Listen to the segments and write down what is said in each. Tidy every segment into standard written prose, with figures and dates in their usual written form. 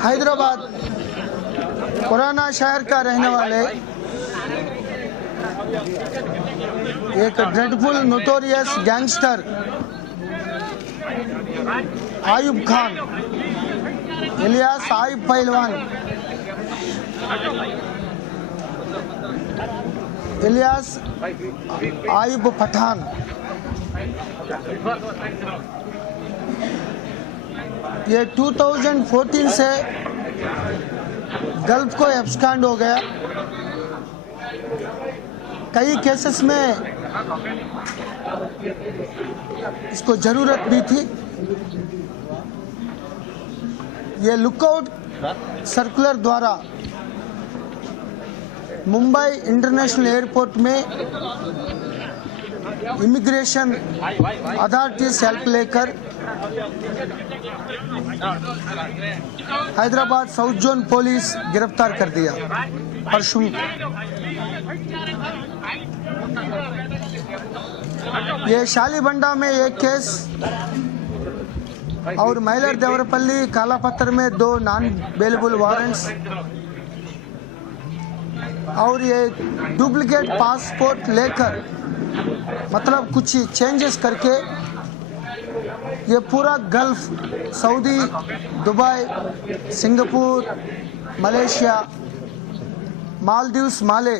हैदराबाद पुराना शहर का रहने वाले एक dreadful notorious gangster Ayub Khan Ilyas Ayub पहलवान इलियास आयुब पठान ये 2014 से गल्फ को एब्सकॉन्ड हो गया। कई केसेस में इसको जरूरत भी थी। ये लुकआउट सर्कुलर द्वारा मुंबई इंटरनेशनल एयरपोर्ट में इमिग्रेशन अथॉरिटी से हेल्प लेकर हैदराबाद साउथ जोन पुलिस गिरफ्तार कर दिया परसों। ये शालीबंडा में एक केस और मैलर देवरपल्ली कालापत्थर में 2 नॉन बेलेबल वारंट्स और ये डुप्लीकेट पासपोर्ट लेकर मतलब कुछ चेंजेस करके ये पूरा gulf Saudi, Dubai, Singapore, Malaysia, Maldives, Male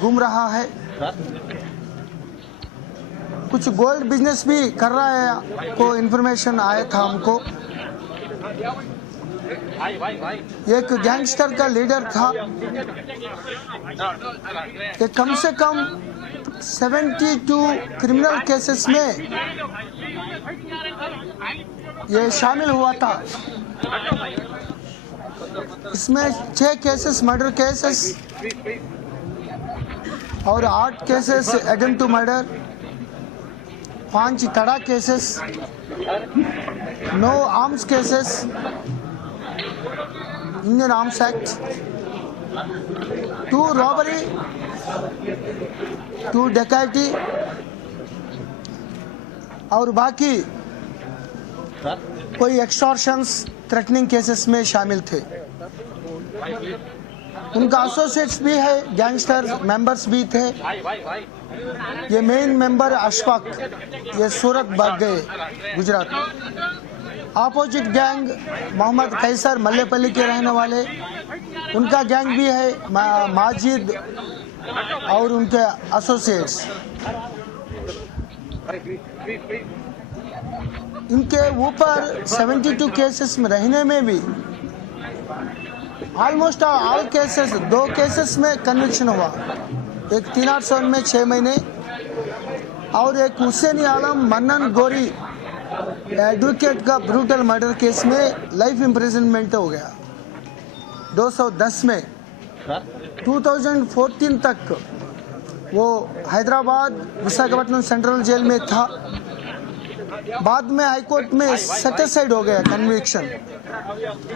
घूम रहा है। कुछ गोल्ड बिजनेस भी कर रहा है को इन्फॉर्मेशन आया था हमको। एक गैंगस्टर का लीडर था। ये कम से कम 72 क्रिमिनल केसेस में ये शामिल हुआ था। इसमें 6 केसेस मर्डर केसेस और 8 केसेस अटेम्प्ट टू मर्डर, 5 तड़ा cases, 9 arms cases, Indian arms act, 2 robbery, 2 डकैती और बाकी कोई एक्सटॉर्शंस, थ्रेटनिंग केसेस में शामिल थे। उनका एसोसिएट्स भी है, गैंगस्टर मेंबर्स भी थे। ये मेन मेंबर अशफाक ये सूरत भाग गए गुजरात। अपोजिट गैंग मोहम्मद कैसर मल्लेपल्ली के रहने वाले, उनका गैंग भी है माजिद और उनके एसोसिएट्स। इनके ऊपर 72 केसेस में रहने में भी ऑलमोस्ट ऑल केसेस 2 केसेस में कन्विक्शन हुआ। एक 307 में 6 महीने और एक हुसैनी आलम मन्नन गोरी एडवोकेट का ब्रूटल मर्डर केस में लाइफ इम्प्रिजनमेंट हो गया 210 में। 2014 तक वो हैदराबाद विशाखापट्टनम सेंट्रल जेल में था। बाद में हाईकोर्ट में सेटिस्फाइड हो गया कन्विक्शन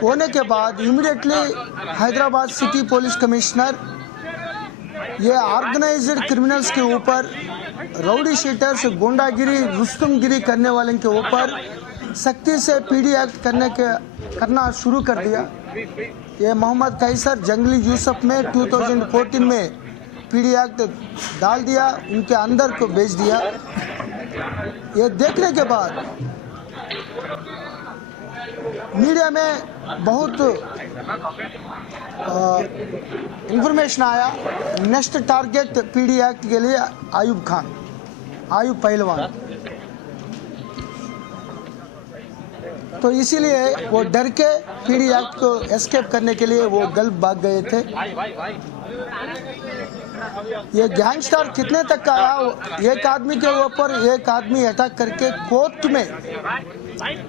होने के बाद immediately Hyderabad city police commissioner ये ऑर्गेनाइज्ड क्रिमिनल्स के ऊपर, राउडी शीटर्स, गुंडागिरी, रुस्तमगिरी करने वाले के ऊपर सख्ती से पीडी एक्ट करना शुरू कर दिया। ये मोहम्मद कैसर, जंगली यूसुफ में 2014 में पीडी एक्ट डाल दिया, उनके अंदर को भेज दिया। ये देखने के बाद मीडिया में बहुत इंफॉर्मेशन आया। नेक्स्ट टारगेट पीडी एक्ट के लिए आयुब खान, आयुब पहलवान। तो इसीलिए वो डर के पीडी एक्ट को एस्केप करने के लिए वो गल्फ भाग गए थे। ये गैंगस्टर कितने तक आया, एक आदमी के ऊपर एक आदमी अटैक करके कोर्ट में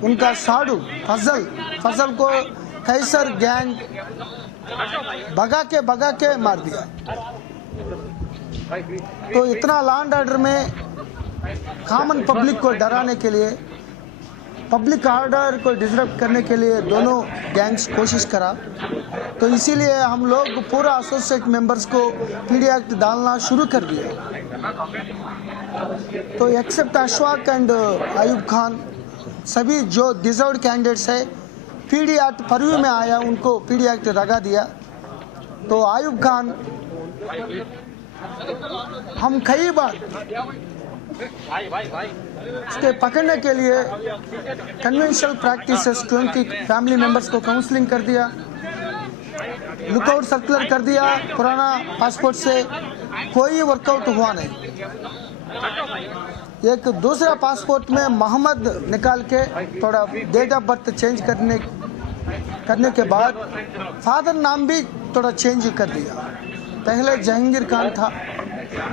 उनका साडू फजल को कैसर गैंग भगा के मार दिया। तो इतना लॉ एंड ऑर्डर में कॉमन पब्लिक को डराने के लिए, पब्लिक ऑर्डर को डिस्टर्ब करने के लिए दोनों गैंग्स कोशिश करा। तो इसीलिए हम लोग पूरा एसोसिएट मेंबर्स को पीडी एक्ट डालना शुरू कर दिया। तो एक्सेप्ट अशफाक एंड आयुब खान सभी जो डिजर्व्ड कैंडिडेट्स है पीडी एक्ट परव्यू में आया, उनको पीडी एक्ट लगा दिया। तो आयुब खान हम कई बार इसके पकड़ने के लिए कन्वेंशनल प्रैक्टिसेस 20 फैमिली मेंबर्स को काउंसलिंग कर दिया, लुकआउट सर्कुलर कर दिया, पुराना पासपोर्ट से कोई वर्कआउट हुआ नहीं। एक दूसरा पासपोर्ट में मोहम्मद निकाल के थोड़ा डेट ऑफ बर्थ चेंज करने के बाद फादर नाम भी थोड़ा चेंज कर दिया। पहले जहांगीर खान था,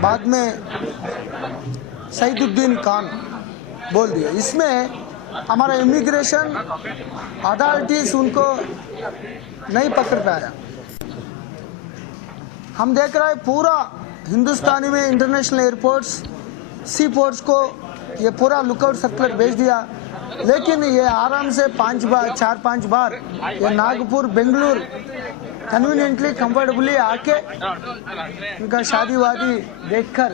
बाद में सईदुद्दीन खान बोल दिया। इसमें हमारा इमिग्रेशन अथॉरिटीज उनको नहीं पकड़ पाया। हम देख रहे हैं पूरा हिंदुस्तानी में इंटरनेशनल एयरपोर्ट्स, सी पोर्ट्स को ये पूरा लुकआउट सर्कुलर भेज दिया, लेकिन ये आराम से 4-5 बार ये नागपुर बेंगलुरु कन्वीनियंटली कंफर्टेबली आके उनका शादी वादी देखकर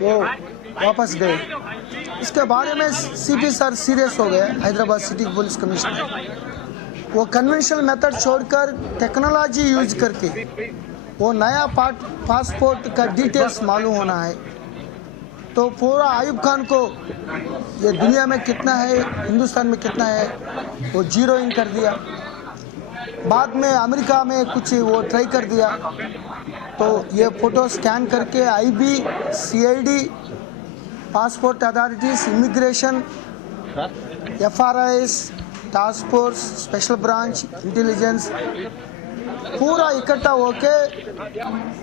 वो वापस गए। इसके बारे में सीपी सर सीरियस हो गए, हैदराबाद सिटी पुलिस कमिश्नर। वो कन्वेंशनल मेथड छोड़कर टेक्नोलॉजी यूज करके वो नया पासपोर्ट का डिटेल्स मालूम होना है। तो पूरा आयुब खान को ये दुनिया में कितना है, हिंदुस्तान में कितना है, वो जीरो इन कर दिया। बाद में अमेरिका में कुछ वो ट्राई कर दिया, तो ये फोटो स्कैन करके IB, CID, passport authorities, immigration, FRIS, task force, special branch, intelligence पूरा इकट्ठा होके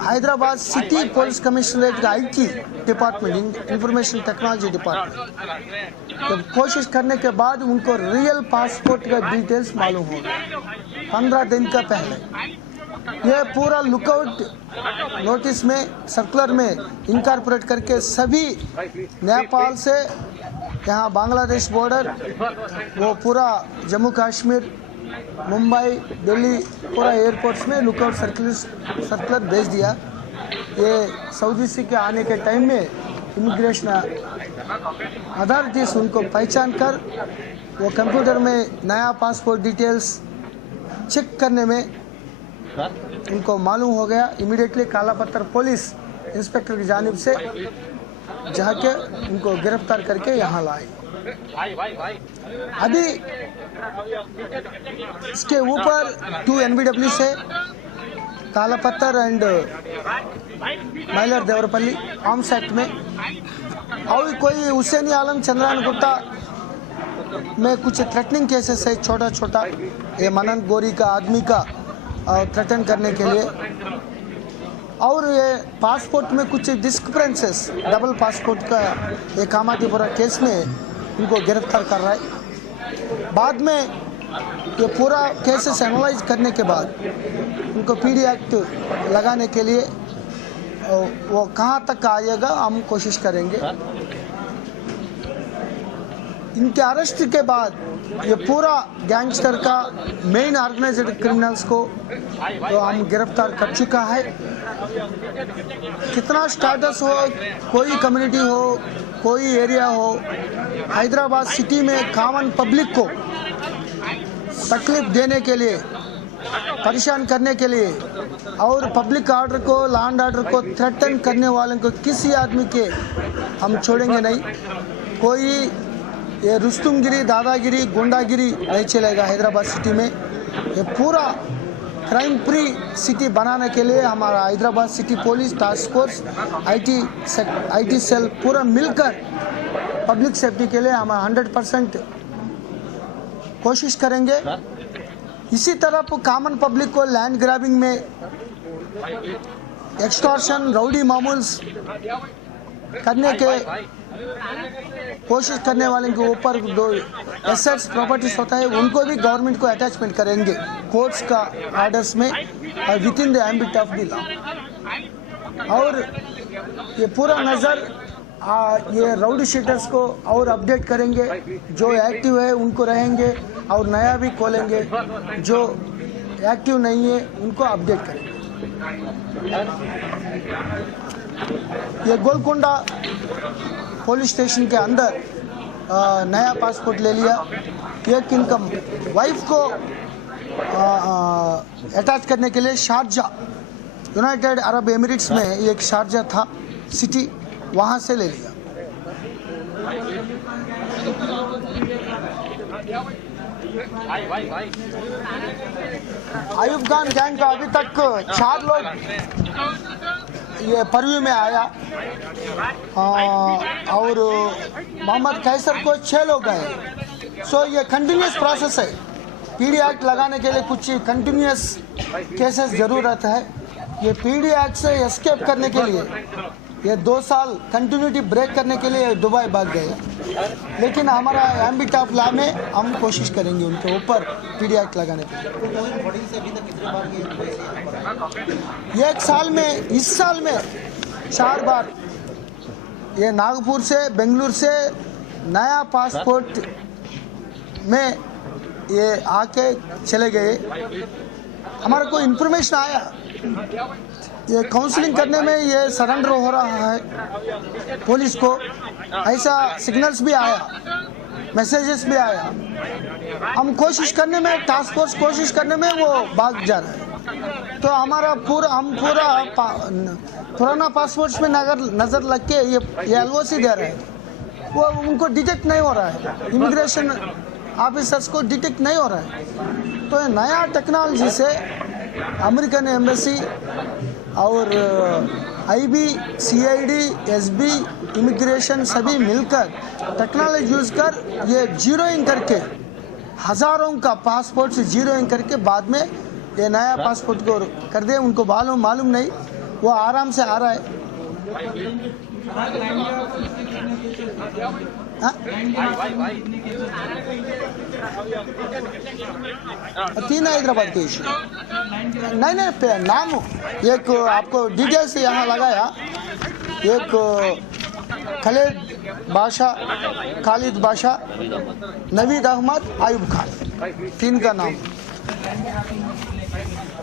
हैदराबाद सिटी पुलिस कमिश्नरेट का IT department, information technology department, जब कोशिश करने के बाद उनको रियल पासपोर्ट का डिटेल्स मालूम हो गया 15 दिन का पहले। ये पूरा लुकआउट नोटिस में, सर्कुलर में इनकॉर्पोरेट करके सभी नेपाल से यहाँ बांग्लादेश बॉर्डर, वो पूरा जम्मू कश्मीर, मुंबई, दिल्ली पूरा एयरपोर्ट्स में लुकआउट सर्कुलर भेज दिया। ये सऊदी से के आने के टाइम में इमिग्रेशन अथॉरिटीज उनको पहचान कर वो कंप्यूटर में नया पासपोर्ट डिटेल्स चेक करने में उनको मालूम हो गया। इमीडिएटली काला पत्थर पुलिस इंस्पेक्टर की जानिब से जाके उनको गिरफ्तार करके यहाँ लाए। अभी इसके ऊपर 2 NBW से काला पत्थर and Mylar Devarpalli arms act में, और कोई हुसैनी आलम चंद्रान गुट्टा में कुछ थ्रेटनिंग केसेस है, छोटा छोटा, ये मनन गोरी का आदमी का थ्रेटन करने के लिए। और ये पासपोर्ट में कुछ डिस्क्रिपेंसेस, डबल पासपोर्ट का ये कामातीपुरा केस में उनको गिरफ्तार कर रहा है। बाद में ये पूरा केसेस एनालाइज करने के बाद उनको पीडी एक्ट लगाने के लिए वो कहाँ तक आएगा हम कोशिश करेंगे। इनके अरेस्ट के बाद ये पूरा गैंगस्टर का मेन ऑर्गेनाइज्ड क्रिमिनल्स को तो हम गिरफ्तार कर चुका है। कितना स्टेटस हो, कोई कम्युनिटी हो, कोई एरिया हो, हैदराबाद सिटी में कॉमन पब्लिक को तकलीफ देने के लिए, परेशान करने के लिए और पब्लिक ऑर्डर को, लॉ एंड ऑर्डर को थ्रेटन करने वालों को किसी आदमी के हम छोड़ेंगे नहीं। कोई ये रुस्तुमगिरी, दादागिरी, गुंडागिरी नहीं चलेगा हैदराबाद सिटी में। ये पूरा क्राइम फ्री सिटी बनाने के लिए हमारा Hyderabad city police, task force, IT cell पूरा मिलकर पब्लिक सेफ्टी के लिए हम 100% कोशिश करेंगे। इसी तरह कॉमन पब्लिक को लैंड ग्रैबिंग में, एक्सटॉर्शन, राउडी मामूल्स करने के कोशिश करने वाले के ऊपर जो एसेट्स प्रॉपर्टीज होता है उनको भी गवर्नमेंट को अटैचमेंट करेंगे कोर्ट्स का ऑर्डर्स में और with in the ambit of the law. और ये पूरा नज़र ये राउडी शीटर्स को और अपडेट करेंगे, जो एक्टिव है उनको रहेंगे और नया भी खोलेंगे, जो एक्टिव नहीं है उनको अपडेट करेंगे। ये गोलकोंडा पुलिस स्टेशन के अंदर नया पासपोर्ट ले लिया। एक इनकम वाइफ को अटैच करने के लिए शारजा, यूनाइटेड अरब एमिरेट्स में एक शारजा था सिटी, वहाँ से ले लिया। आयुब खान गैंग का अभी तक 4 लोग ये परव्यू में आया और मोहम्मद कैसर को 6 लोग गए। सो ये कंटिन्यूस प्रोसेस है। पीडी एक्ट लगाने के लिए कुछ कंटिन्यूस केसेस ज़रूरत है। ये पीडी एक्ट से एस्केप करने के लिए ये 2 साल कंटिन्यूटी ब्रेक करने के लिए दुबई भाग गए, लेकिन हमारा एम्बिट ऑफ लॉ में हम कोशिश करेंगे उनके ऊपर पीडी एक्ट लगाने के लिए। 1 साल में, इस साल में 4 बार ये नागपुर से, बेंगलुरु से नया पासपोर्ट में ये आके चले गए। हमारे को इन्फॉर्मेशन आया ये काउंसलिंग करने में ये सरेंडर हो रहा है पुलिस को, ऐसा सिग्नल्स भी आया, मैसेजेस भी आया। हम कोशिश करने में, टास्क फोर्स कोशिश करने में वो भाग जा रहा है। तो हमारा हम पूरा पुराना पासपोर्ट्स में नज़र लग के ये एलओसी दे रहे हैं, वो उनको डिटेक्ट नहीं हो रहा है, इमिग्रेशन ऑफिसर्स को डिटेक्ट नहीं हो रहा है। तो नया टेक्नोलॉजी से अमेरिकन एम्बेसी और आईबी, सीआईडी, एसबी, इमिग्रेशन सभी मिलकर टेक्नोलॉजी यूज़ कर ये जीरोइंग करके, हज़ारों का पासपोर्ट से जीरोइंग करके बाद में ये नया पासपोर्ट को कर दे। उनको मालूम नहीं, वो आराम से आ रहा है। 3 हैदराबाद के इशू नहीं नाम एक आपको डिटेल्स यहाँ लगाया। एक खालिद बादशाह, नवीद अहमद, आयुब खान, 3 का नाम।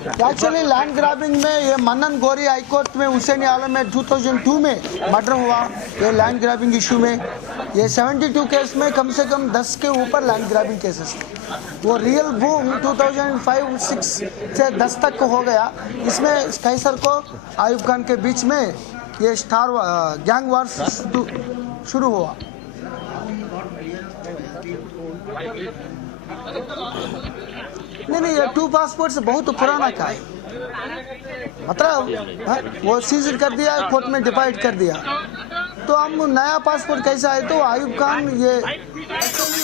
एक्चुअली लैंड ग्रैबिंग में ये मनन गोरी हाईकोर्ट में हुसैन आलम में 2002 में मर्डर हुआ। ये लैंड ग्रैबिंग इशू में ये 72 केस में कम से कम 10 के ऊपर लैंड ग्रैबिंग केसेस। वो रियल बूम 2005-6 से 10 तक हो गया। इसमें कैसर को आयुब खान के बीच में ये स्टार गैंग वार शुरू हुआ। नहीं ये 2 पासपोर्ट बहुत पुराना का है, मतलब वो सीज कर दिया, कोर्ट में डिपाइड कर दिया। तो हम नया पासपोर्ट कैसा है, तो आयुब खान ये एक्चुअली